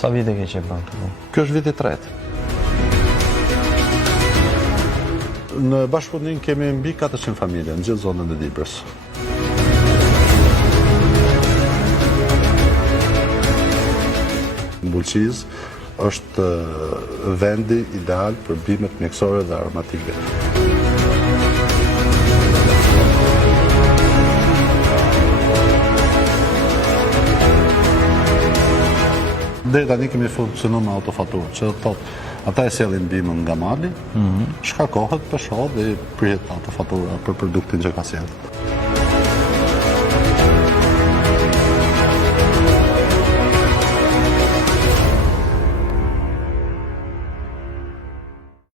Sa vite ke që bërë këtu? Kjo është viti 3. Në bashkëpunim kemi mbi 400 familje në gjithë zonën e Dibrës. Bulqiz është vendi ideal për bimet mjekësore dhe aromatike. Deri tani kemi funksionuar me autofaturë, që thotë ata e sjellin bimën nga mali, shkarkohet, peshohet dhe prihet autofatura për produktin që ka sjellë.